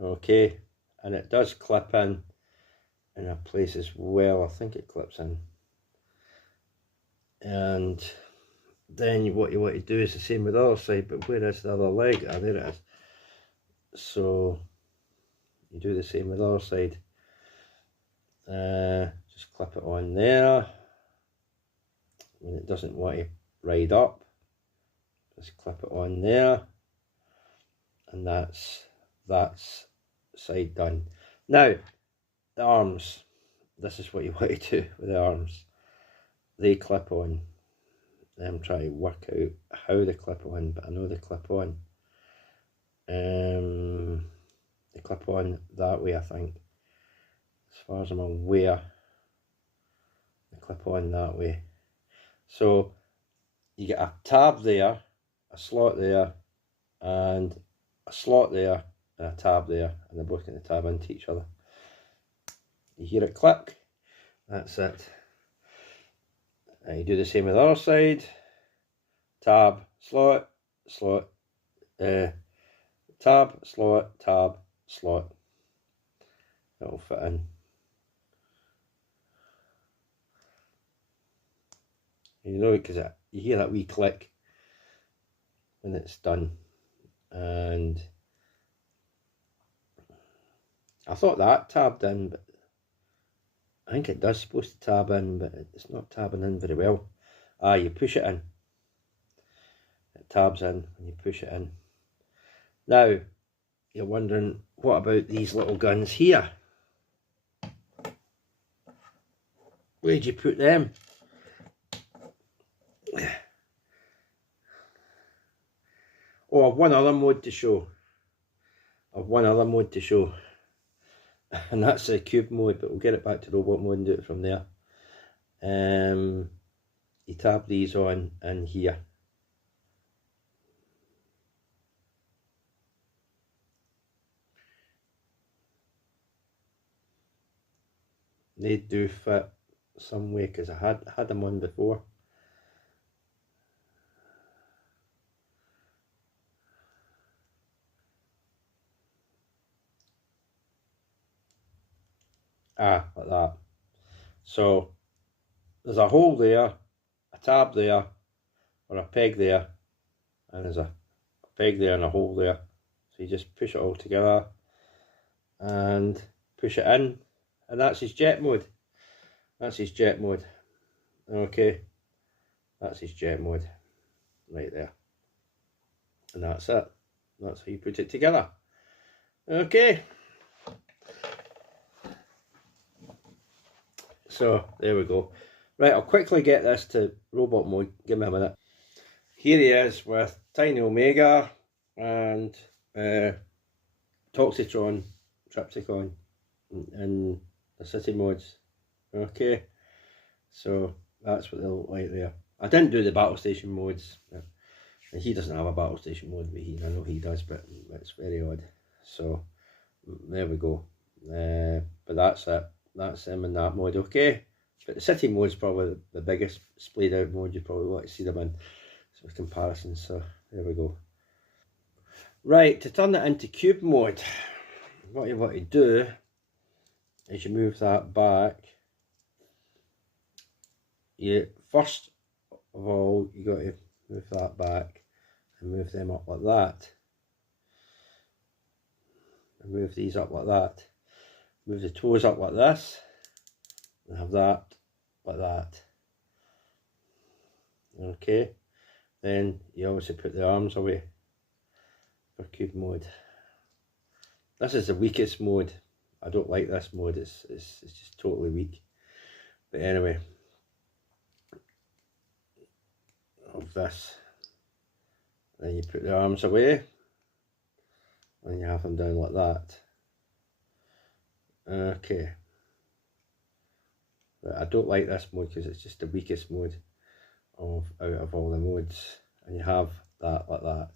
Okay, and it does clip in a place as well. I think it clips in. And then what you want to do is the same with the other side, but where is the other leg? Ah, there it is. So you do the same with the other side. Just clip it on there. When it doesn't want to ride up, just clip it on there, and that's side done. Now the arms, this is what you want to do with the arms. They clip on. I'm trying to work out how they clip on, but I know they clip on. They clip on that way, I think. As far as I'm aware, they clip on that way. So you get a tab there, a slot there, and a slot there, and a tab there, and they're both going to tab into each other. You hear it click, that's it. And you do the same with the other side. Tab, slot, slot, tab, slot, tab, slot. It'll fit in. You know, because you hear that wee click when it's done. And I thought that tabbed in, but I think it does supposed to tab in, but it's not tabbing in very well. You push it in. It tabs in and you push it in. Now, you're wondering, what about these little guns here? Where'd you put them? Oh, I've one other mode to show. And that's the cube mode, but we'll get it back to robot mode and do it from there. You tab these on in here. They do fit some way, because I had them on before. Like that. So there's a hole there, a tab there, or a peg there, and there's a peg there and a hole there. So you just push it all together and push it in, and that's his jet mode. That's his jet mode. Okay, that's his jet mode right there. And that's it. That's how you put it together. Okay. So there we go. Right, I'll quickly get this to robot mode. Give me a minute. Here he is with Tiny Omega and Toxitron, Triptychon in the city modes. Okay, so that's what they look like there. I didn't do the battle station modes. And he doesn't have a battle station mode, but I know he does, but it's very odd. So there we go. But that's it. That's him in that mode. Okay, but the city mode is probably the biggest splayed out mode you probably want to see them in. So comparisons. So there we go. Right, to turn it into cube mode, what you want to do is you move that back. First of all, you got to move that back and move them up like that. and move these up like that. Move the toes up like this, and have that like that. Okay, then you obviously put the arms away for cube mode. This is the weakest mode. I don't like this mode, it's just totally weak. But anyway, of this. Then you put the arms away, and you have them down like that. Okay. But I don't like this mode because it's just the weakest mode out of all the modes. And you have that like that.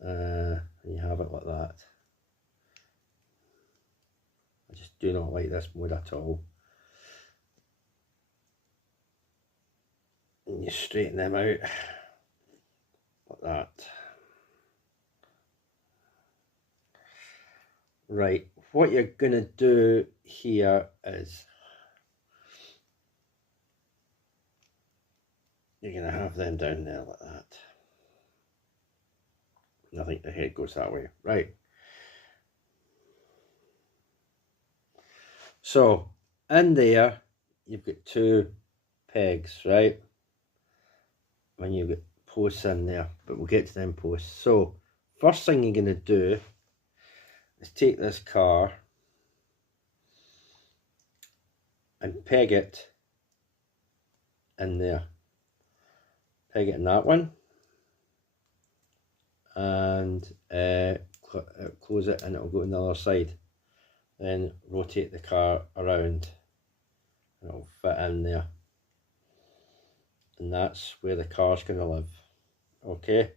And you have it like that. I just do not like this mode at all. And you straighten them out like that. Right, what you're going to do here is you're going to have them down there like that. I think the head goes that way. Right. So, in there, you've got two pegs, right? And you've got posts in there, but we'll get to them posts. So, first thing you're going to do is take this car and peg it in there. Peg it in that one. And close it, and it'll go on the other side. Then rotate the car around, and it'll fit in there. And that's where the car's going to live. Okay,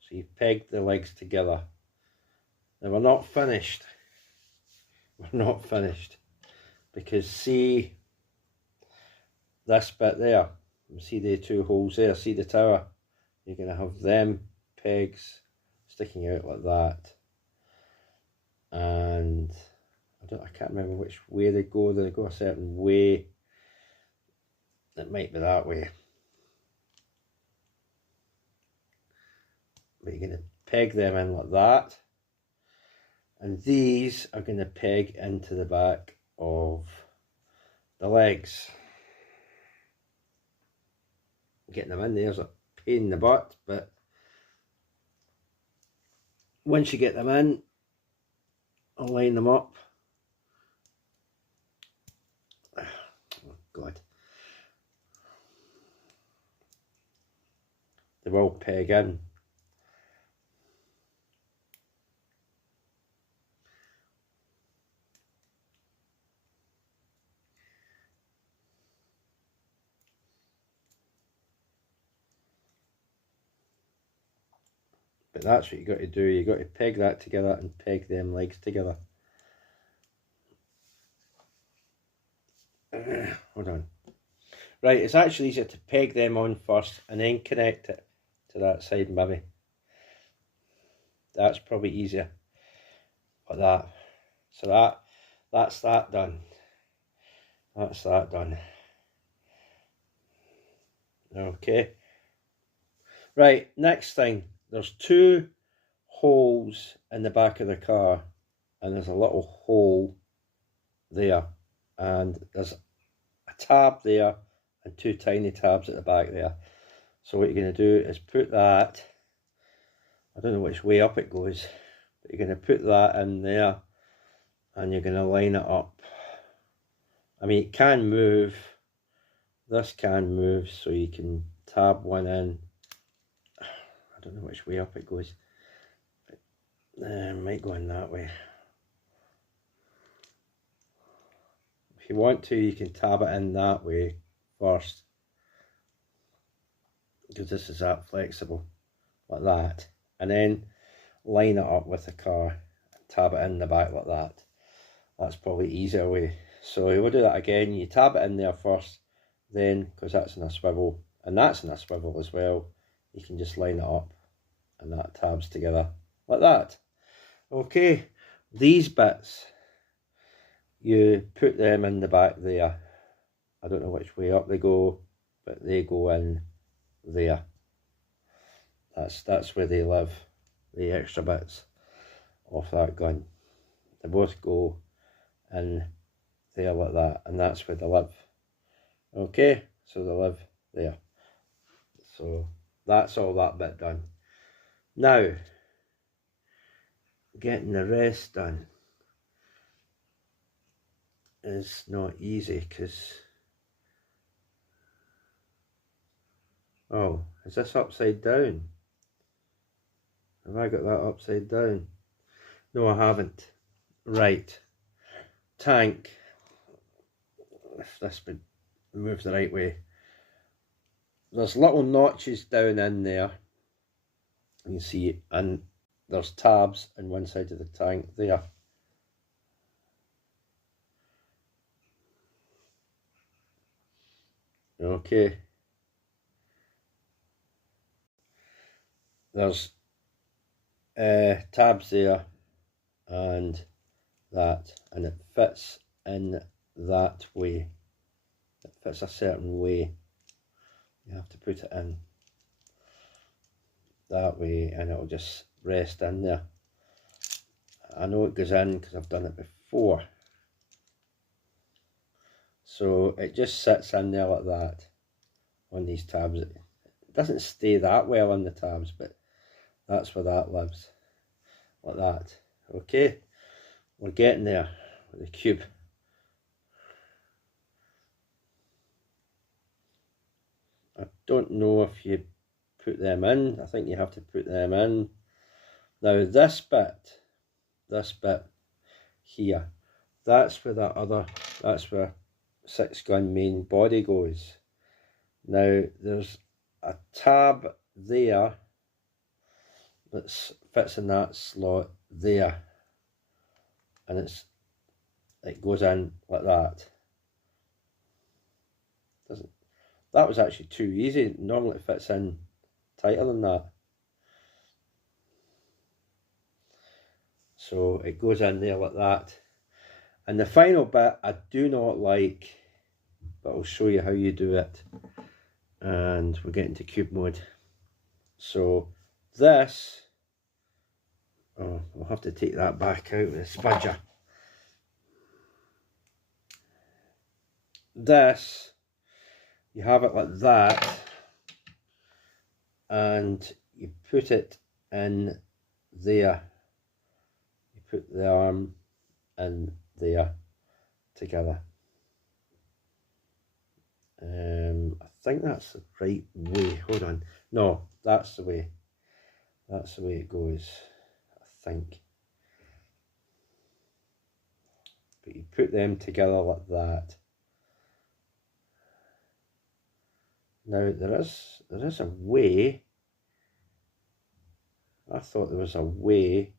so you've pegged the legs together. Now we're not finished. We're not finished, because see this bit there, see the two holes there, see the tower, you're going to have them pegs sticking out like that, and I can't remember which way they go. They go a certain way. It might be that way, but you're going to peg them in like that, and these are going to peg into the back of the legs. Getting them in there is a pain in the butt, but once you get them in, I'll line them up. Oh God. They will peg in. But that's what you got to do. You got to peg that together and peg them legs together. Hold on. Right, it's actually easier to peg them on first and then connect it to that side maybe. That's probably easier. Like that. So that's that done. That's that done. Okay. Right, next thing. There's two holes in the back of the car, and there's a little hole there, and there's a tab there and two tiny tabs at the back there. So what you're going to do is put that, I don't know which way up it goes, but you're going to put that in there, and you're going to line it up. I mean, it can move, this can move, so you can tab one in. I don't know which way up it goes, but it might go in that way. If you want to, you can tab it in that way first, because this is that flexible, like that, and then line it up with the car and tab it in the back like that. That's probably the easier way. So we'll do that again. You tab it in there first, then, because that's in a swivel and that's in a swivel as well, you can just line it up and that tabs together like that. Okay, these bits, you put them in the back there. I don't know which way up they go, but they go in there. That's where they live, the extra bits of that gun. they both go in there like that, and that's where they live. Okay, so they live there. So that's all that bit done. Now, getting the rest done is not easy because, oh, is this upside down? Have I got that upside down? No, I haven't. Right, tank, if this would move the right way, there's little notches down in there, you can see, and there's tabs on one side of the tank there. Okay, there's tabs there and that, and it fits in that way. It fits a certain way. You have to put it in that way and it'll just rest in there. I know it goes in because I've done it before. So it just sits in there like that on these tabs. It doesn't stay that well on the tabs, but that's where that lives, like that. Okay, we're getting there with the cube. I don't know if you put them in. I think you have to put them in. Now this bit here, that's where that's where 6-gun main body goes. Now there's a tab there that fits in that slot there, and it goes in like that. That was actually too easy. Normally it fits in tighter than that. So it goes in there like that. And the final bit I do not like, but I'll show you how you do it. And we're getting to cube mode. So this, oh, I'll have to take that back out with a spudger. This, you have it like that, and you put it in there. You put the arm in there together. I think that's the right way. Hold on. No, that's the way. That's the way it goes, I think. But you put them together like that. Now there is a way. I thought there was a way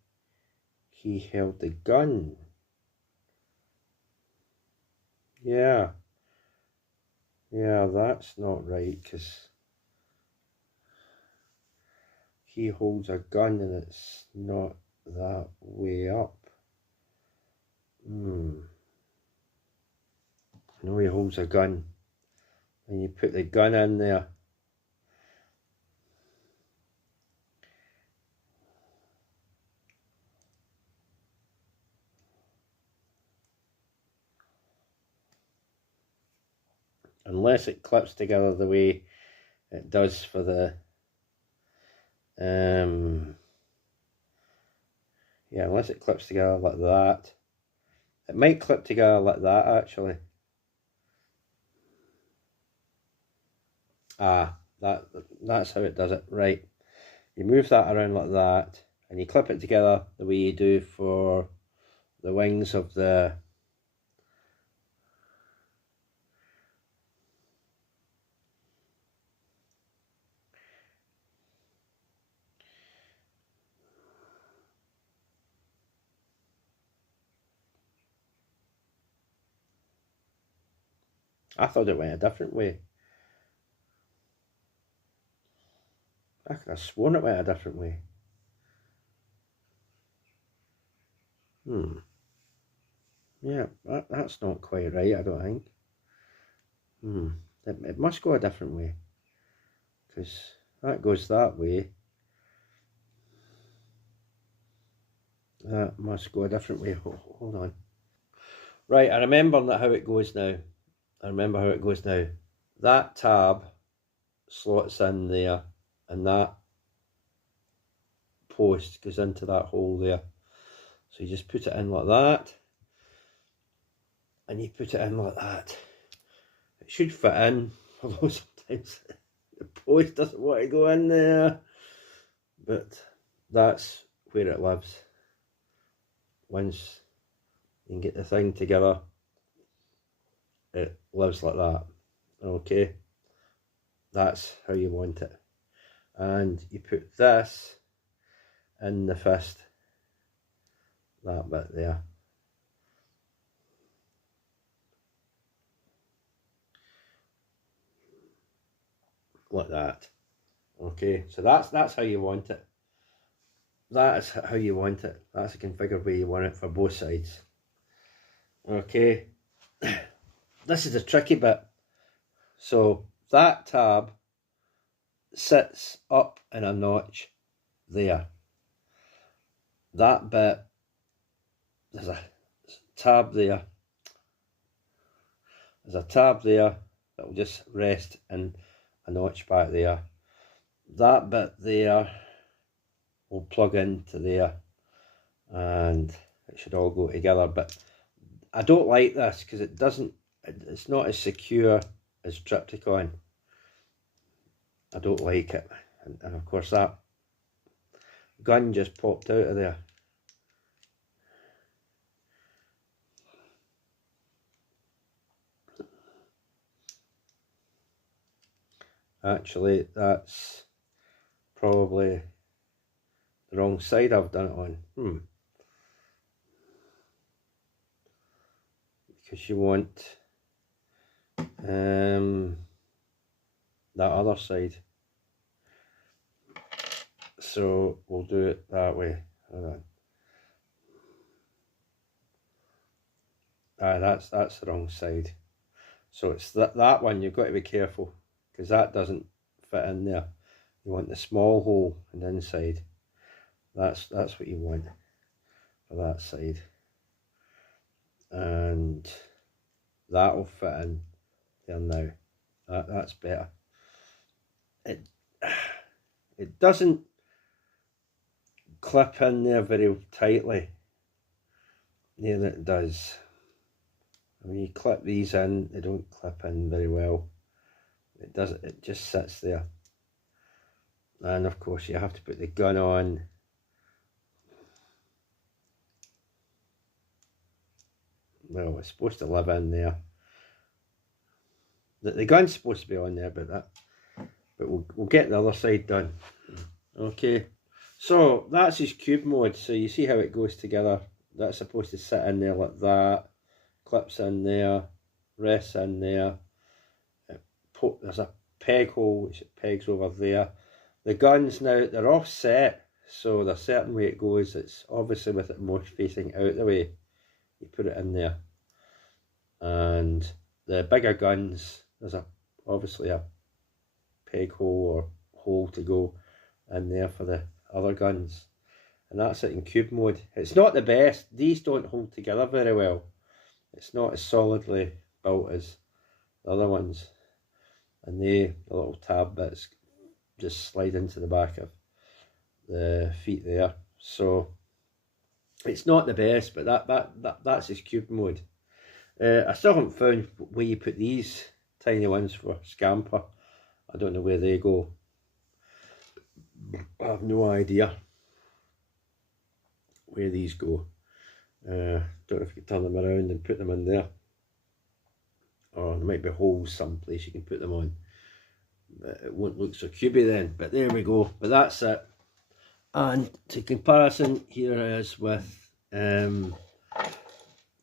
he held the gun. Yeah, that's not right, because he holds a gun and it's not that way up. No, he holds a gun and you put the gun in there. Unless it clips together the way it does for the yeah, unless it clips together like that. It might clip together like that actually. That's how it does it. Right, you move that around like that and you clip it together the way you do for the wings of the I thought it went a different way. I could have sworn it went a different way. Yeah, that's not quite right, I don't think. It must go a different way, because that goes that way. That must go a different way. Hold on. Right, I remember how it goes now. That tab slots in there, and that post goes into that hole there. So you just put it in like that, and you put it in like that. It should fit in, although sometimes the post doesn't want to go in there. But that's where it lives. Once you can get the thing together, it lives like that. Okay, that's how you want it. And you put this in the fist, that bit there. Like that. Okay, so that's how you want it. That is how you want it. That's the configured way you want it for both sides. Okay, this is the tricky bit. So that tab sits up in a notch there. That bit, there's a tab there. There's a tab there that will just rest in a notch back there. That bit there will plug into there, and it should all go together. But I don't like this because it's not as secure as Triptychon. I don't like it, and of course that gun just popped out of there. Actually, that's probably the wrong side I've done it on. Because you want that other side. So we'll do it that way. Hold on. That's the wrong side. So it's that one you've got to be careful, because that doesn't fit in there. You want the small hole on the inside. That's what you want for that side, and that will fit in there now. That's better. It doesn't clip in there very tightly. Yeah, it does. When you clip these in, they don't clip in very well. It doesn't. It just sits there. And of course, you have to put the gun on. Well, it's supposed to live in there. The gun's supposed to be on there, but we'll get the other side done. Okay, so that's his cube mode. So you see how it goes together. That's supposed to sit in there like that. Clips in there, rests in there. There's a peg hole which it pegs over there. The guns now, they're offset, so there's a certain way it goes. It's obviously with it more facing out the way. You put it in there, and the bigger guns, there's obviously a peg hole or hole to go in there for the other guns, and that's it in cube mode. It's not the best. These don't hold together very well. It's not as solidly built as the other ones, and the little tab bits just slide into the back of the feet there. So it's not the best, but that's his cube mode. I still haven't found where you put these tiny ones for Scamper. I don't know where they go. I have no idea where these go. Don't know if you can turn them around and put them in there, or there might be holes someplace you can put them on. But it won't look so cubey then. But there we go. But that's it. And to comparison, here it is with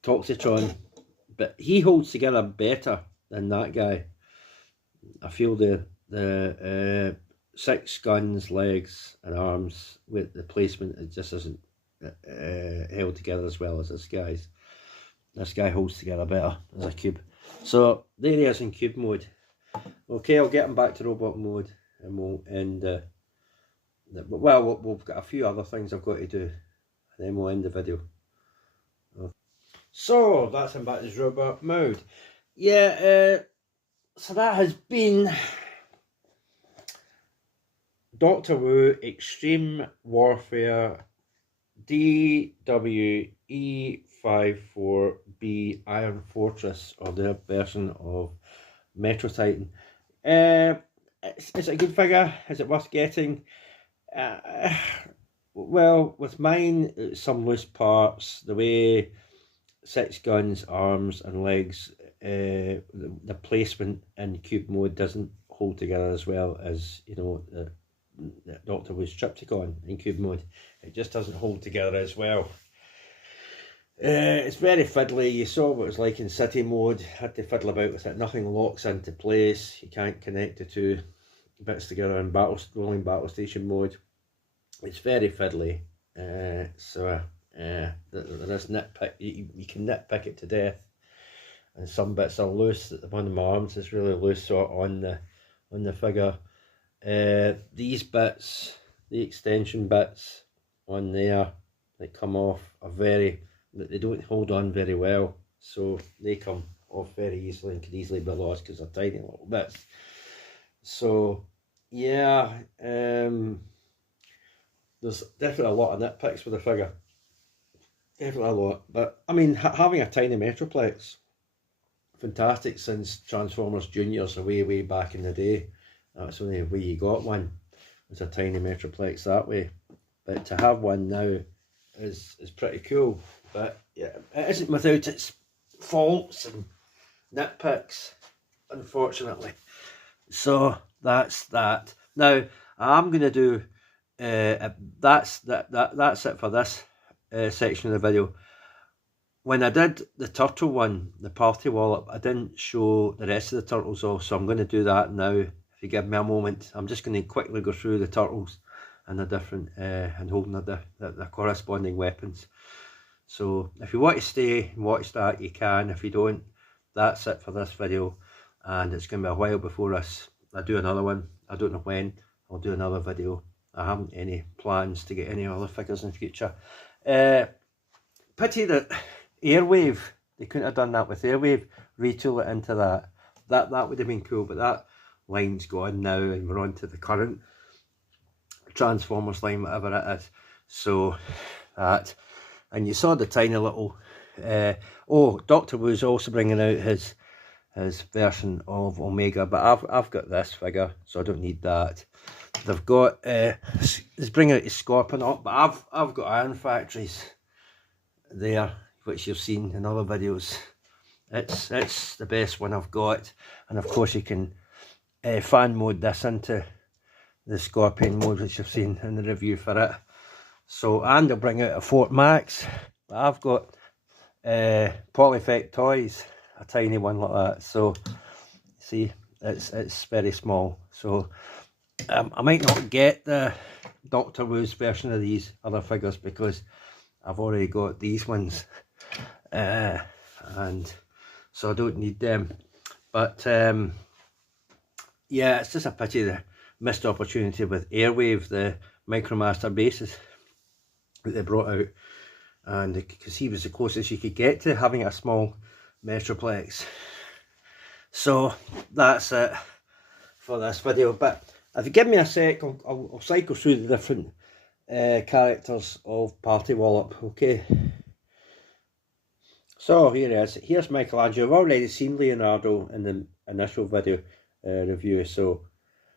Toxitron, but he holds together better than that guy. I feel the 6 guns, legs and arms with the placement, it just isn't held together as well as this guy's. This guy holds together better as a cube. So there he is in cube mode. Okay, I'll get him back to robot mode and we'll end well, we've got a few other things I've got to do and then we'll end the video. So that's him back to his robot mode. Yeah, so that has been Doctor Who Extreme Warfare DW-E54B Iron Fortress, or their version of Metrotitan. Is it a good figure? Is it worth getting? Well, with mine, some loose parts, the way 6 guns, arms and legs, the placement in cube mode doesn't hold together as well as, you know, the Doctor Who's Triptychon in cube mode. It just doesn't hold together as well. It's very fiddly. You saw what it was like in city mode. Had to fiddle about with it. Nothing locks into place. You can't connect the two bits together in rolling battle station mode. It's very fiddly. There is nitpick. You can nitpick it to death. And some bits are loose. One of my arms is really loose, so on the figure. These bits, the extension bits on there that come off, are they don't hold on very well, so they come off very easily and can easily be lost because they're tiny little bits. So yeah, there's definitely a lot of nitpicks with the figure, definitely a lot. But I mean, having a tiny Metroplex, fantastic since Transformers Juniors way back in the day. That's the only way you got one, was a tiny Metroplex that way. But to have one now is pretty cool. But yeah, it isn't without its faults and nitpicks, unfortunately. So that's that. Now I'm going to do that's it for this section of the video. When I did the turtle one, the party wallop, I didn't show the rest of the turtles off, so I'm going to do that now. If you give me a moment, I'm just going to quickly go through the turtles and the different and holding the corresponding weapons. So if you want to stay and watch that, you can. If you don't, that's it for this video, and it's going to be a while before I do another one. I don't know when I'll do another video. I haven't any plans to get any other figures in the future. Pity that Airwave, they couldn't have done that with Airwave, retool it into that. That would have been cool, but that line's gone now and we're on to the current Transformers line, whatever it is. So that, and you saw the tiny little oh, Doctor Who's also bringing out his version of Omega, but I've got this figure, so I don't need that. They've got he's bringing out his Scorpion up, but I've got Iron Factories there, which you've seen in other videos. It's the best one I've got, and of course you can fan mode this into the Scorpion mode, which you've seen in the review for it. So, and they'll bring out a Fort Max. But I've got Polyfect Toys, a tiny one like that. So see, it's very small. So I might not get the Doctor Who's version of these other figures because I've already got these ones, and so I don't need them. But yeah, it's just a pity the missed opportunity with Airwave, the Micromaster bases that they brought out, and because he was the closest you could get to having a small Metroplex. So that's it for this video. But if you give me a sec, I'll cycle through the different characters of Party Wallop. Okay, so here he is. Here's Michelangelo. I've already seen Leonardo in the initial video review, so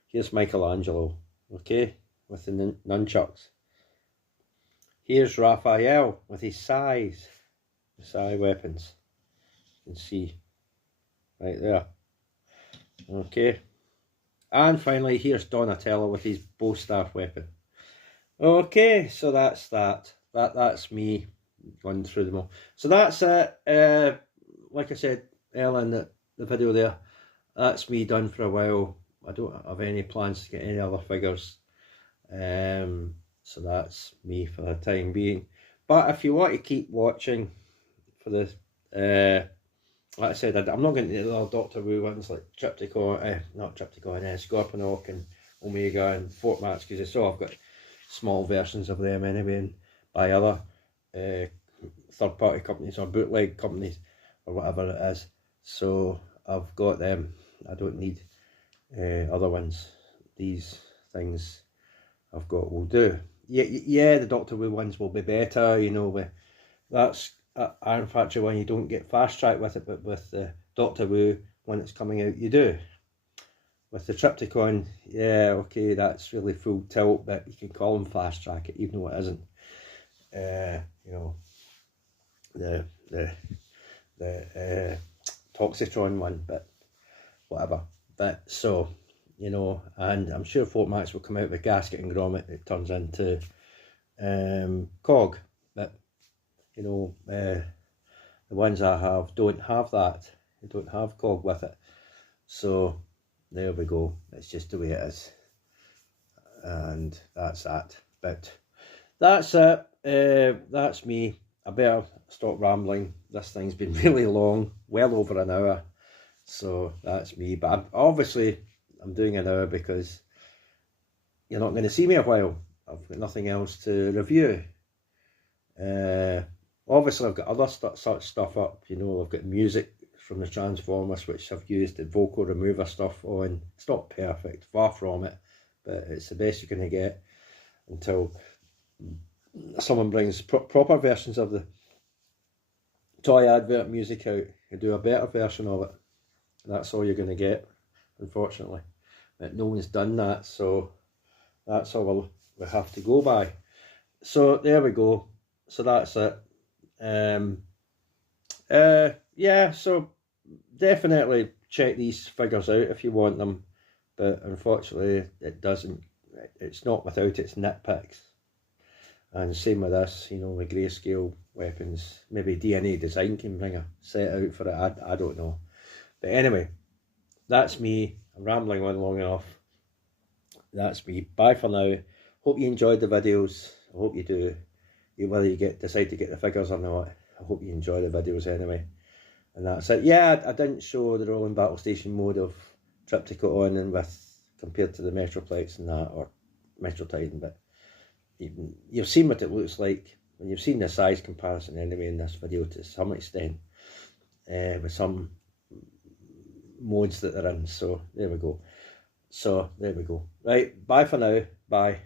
here's Michelangelo, okay, with the nunchucks. Here's Raphael with his the Sai weapons. You can see right there. Okay. And finally, here's Donatello with his bow staff weapon. Okay, so that's that. That's me going through them all. So that's it. Like I said earlier in the video there, that's me done for a while. I don't have any plans to get any other figures. So that's me for the time being. But if you want to keep watching for the like I said, I'm not going to do the other Doctor Who ones like Triptychon, not Triptychon, Scorponok and Omega and Fort Max, because I saw I've got small versions of them anyway, and by other third-party companies or bootleg companies or whatever it is. So I've got them. I don't need other ones. These things I've got will do. Yeah, the Doctor Who ones will be better, you know. That's Iron Factory one, you don't get fast track with it, but with the Doctor Who, when it's coming out, you do. With the Triptychon, yeah, okay, that's really full tilt, but you can call them fast track it, even though it isn't. You know, the Toxitron one, but whatever. But so, you know, and I'm sure Fortmax will come out with gasket and grommet. It turns into cog, but you know, the ones I have don't have that. They don't have cog with it. So there we go. It's just the way it is, and that's that. But that's it. That's me. I better stop rambling. This thing's been really long, well over an hour. So that's me. But I'm doing an hour because you're not going to see me a while. I've got nothing else to review. Obviously I've got other such stuff up, you know. I've got music from the Transformers, which I've used the vocal remover stuff on. It's not perfect, far from it, but it's the best you're going to get until someone brings proper versions of the toy advert music out and do a better version of it. That's all you're going to get, unfortunately. But no one's done that, so that's all we have to go by. So there we go. So that's it. Yeah, so definitely check these figures out if you want them, but unfortunately it's not without its nitpicks. And same with this, you know, the grayscale weapons. Maybe DNA Design can bring a set out for it, I don't know. But anyway, that's me. I'm rambling on long enough. That's me. Bye for now. Hope you enjoyed the videos. I hope you do. Whether you decide to get the figures or not, I hope you enjoy the videos anyway. And that's it. Yeah, I didn't show the rolling battle station mode of Triptychon and compared to the Metroplex and that, or Metrotitan, but you've seen what it looks like, and you've seen the size comparison anyway in this video to some extent, with some modes that they're in. So there we go. Right, bye for now. Bye.